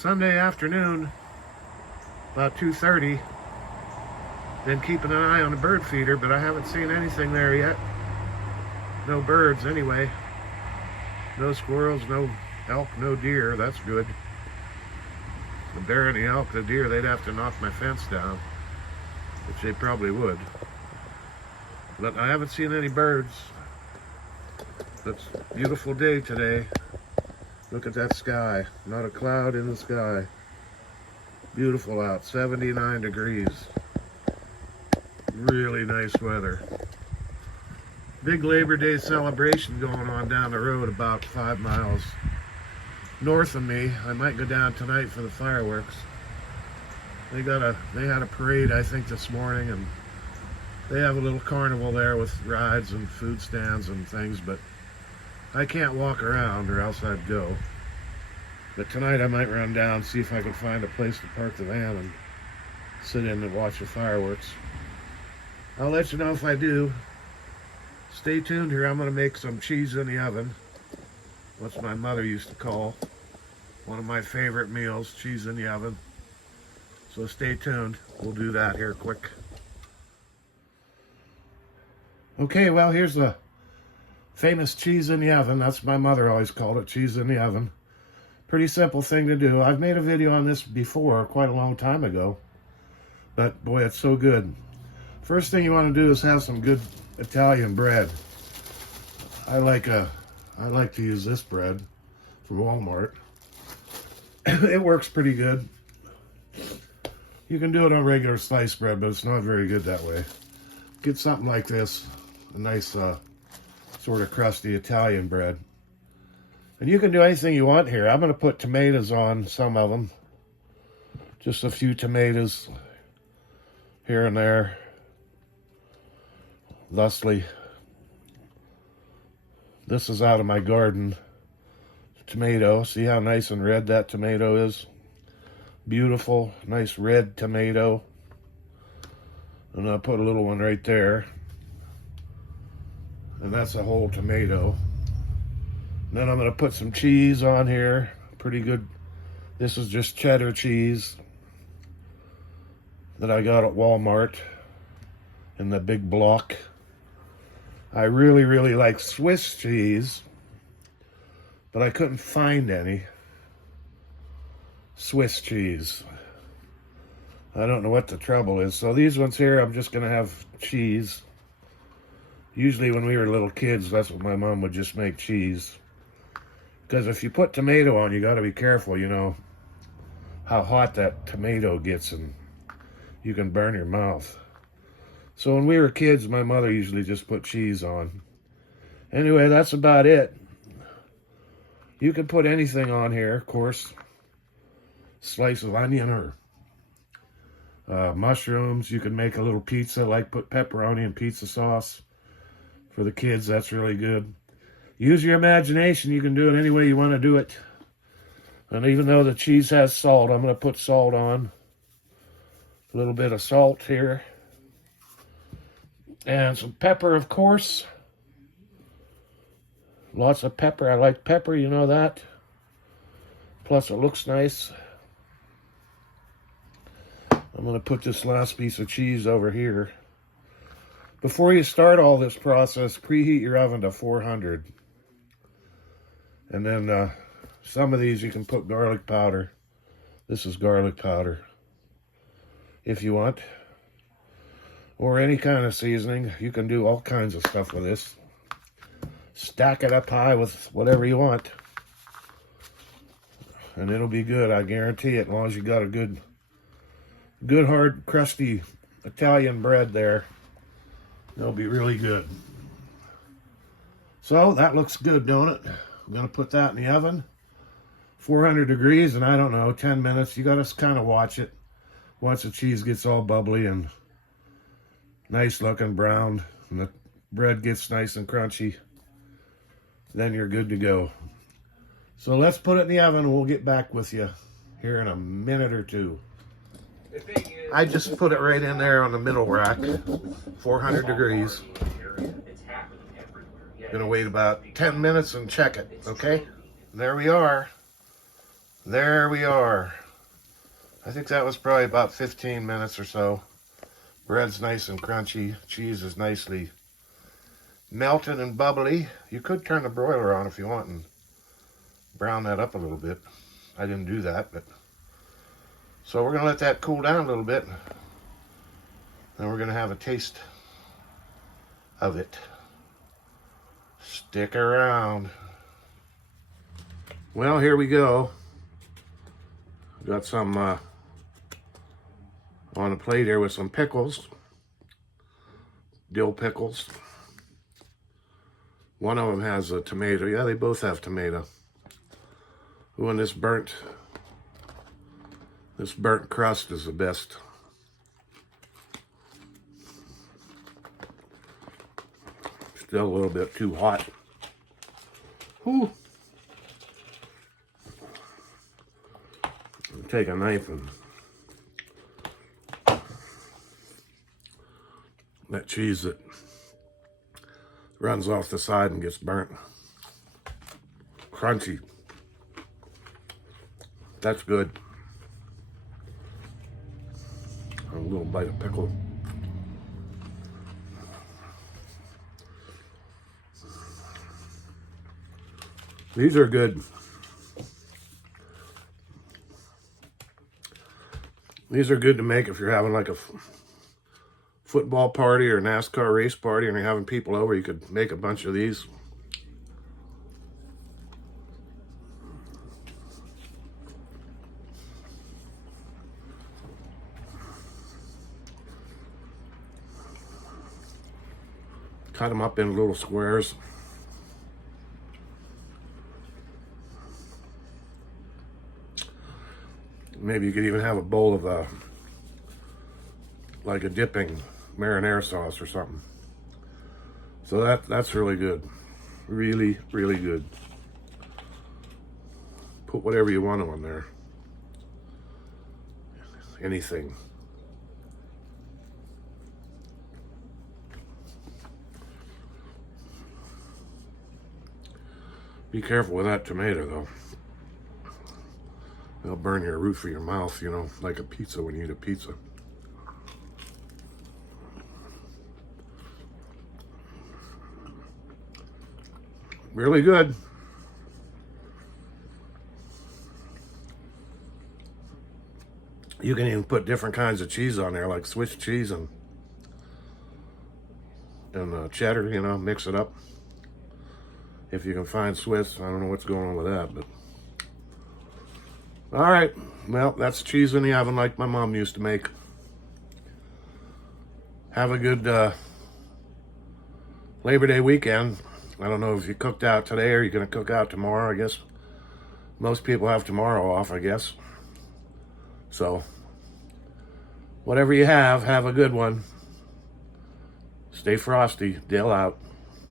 Sunday afternoon, about 2:30. Been keeping an eye on the bird feeder, but I haven't seen anything there yet. No birds anyway. No squirrels, no elk, no deer. That's good. The bear and the elk, the deer, they'd have to knock my fence down, which they probably would. But I haven't seen any birds. It's a beautiful day today. Look at that sky. Not a cloud in the sky. Beautiful out. 79 degrees. Really nice weather. Big Labor Day celebration going on down the road about 5 miles north of me. I might go down tonight for the fireworks. They had a parade, I think, this morning, and they have a little carnival there with rides and food stands and things, but I can't walk around or else I'd go. But tonight I might run down, see if I can find a place to park the van and sit in and watch the fireworks. I'll let you know if I do. Stay tuned here. I'm going to make some cheese in the oven. What my mother used to call one of my favorite meals, cheese in the oven. So stay tuned. We'll do that here quick. Okay, well, here's the famous cheese in the oven. That's what my mother always called it, cheese in the oven. Pretty simple thing to do. I've made a video on this before, quite a long time ago. But boy, it's so good. First thing you want to do is have some good Italian bread. I like to use this bread from Walmart. It works pretty good. You can do it on regular sliced bread, but it's not very good that way. Get something like this, a nice sort of crusty Italian bread. And you can do anything you want here. I'm going to put tomatoes on some of them. Just a few tomatoes here and there. Thusly, this is out of my garden. Tomato. See how nice and red that tomato is? Beautiful, nice red tomato. And I'll put a little one right there. And that's a whole tomato. And then I'm going to put some cheese on here. Pretty good. This is just cheddar cheese that I got at Walmart in the big block. I really, really like Swiss cheese, but I couldn't find any Swiss cheese. I don't know what the trouble is. So these ones here, I'm just going to have cheese. Usually when we were little kids, that's what my mom would just make, cheese. Because if you put tomato on, you got to be careful, you know, how hot that tomato gets, and you can burn your mouth. So when we were kids, my mother usually just put cheese on. Anyway, that's about it. You can put anything on here, of course. Slice of onion or mushrooms. You can make a little pizza, like put pepperoni and pizza sauce. For the kids, that's really good. Use your imagination. You can do it any way you want to do it. And even though the cheese has salt, I'm going to put salt on. A little bit of salt here. And some pepper, of course. Lots of pepper. I like pepper, you know that. Plus, it looks nice. I'm going to put this last piece of cheese over here. Before you start all this process, preheat your oven to 400. And then some of these you can put garlic powder. This is garlic powder, if you want. Or any kind of seasoning. You can do all kinds of stuff with this. Stack it up high with whatever you want. And it'll be good, I guarantee it, as long as you got a good hard, crusty Italian bread there. It'll be really good. So, that looks good, don't it? I'm going to put that in the oven. 400 degrees, and I don't know, 10 minutes. You got to kind of watch it. Once the cheese gets all bubbly and nice looking brown, and the bread gets nice and crunchy, then you're good to go. So let's put it in the oven and we'll get back with you here in a minute or two. I just put it right in there on the middle rack, 400 degrees. Gonna wait about 10 minutes and check it, okay? There we are. There we are. I think that was probably about 15 minutes or so. Bread's nice and crunchy. Cheese is nicely melted and bubbly. You could turn the broiler on if you want and brown that up a little bit. I didn't do that, but so we're gonna let that cool down a little bit. Then we're gonna have a taste of it. Stick around. Well, here we go. Got some on a plate here with some pickles, dill pickles. One of them has a tomato. Yeah, they both have tomato. Ooh, and this burnt crust is the best. Still a little bit too hot. Whew. Take a knife and that cheese that runs off the side and gets burnt. Crunchy. That's good. A little bite of pickle. These are good. These are good to make if you're having like a football party or NASCAR race party and you're having people over. You could make a bunch of these. Cut them up in little squares. Maybe you could even have a bowl of like a dipping marinara sauce or something. So that's really good. Really, really good. Put whatever you want on there. Anything. Be careful with that tomato though. It'll burn your roof of your mouth, you know, like a pizza when you eat a pizza. Really good. You can even put different kinds of cheese on there, like Swiss cheese and cheddar, you know, mix it up. If you can find Swiss, I don't know what's going on with that, but all right, well, that's cheese in the oven like my mom used to make. Have a good Labor Day weekend. I don't know if you cooked out today or you're going to cook out tomorrow. I guess most people have tomorrow off, I guess. So, whatever you have a good one. Stay frosty. Dale out.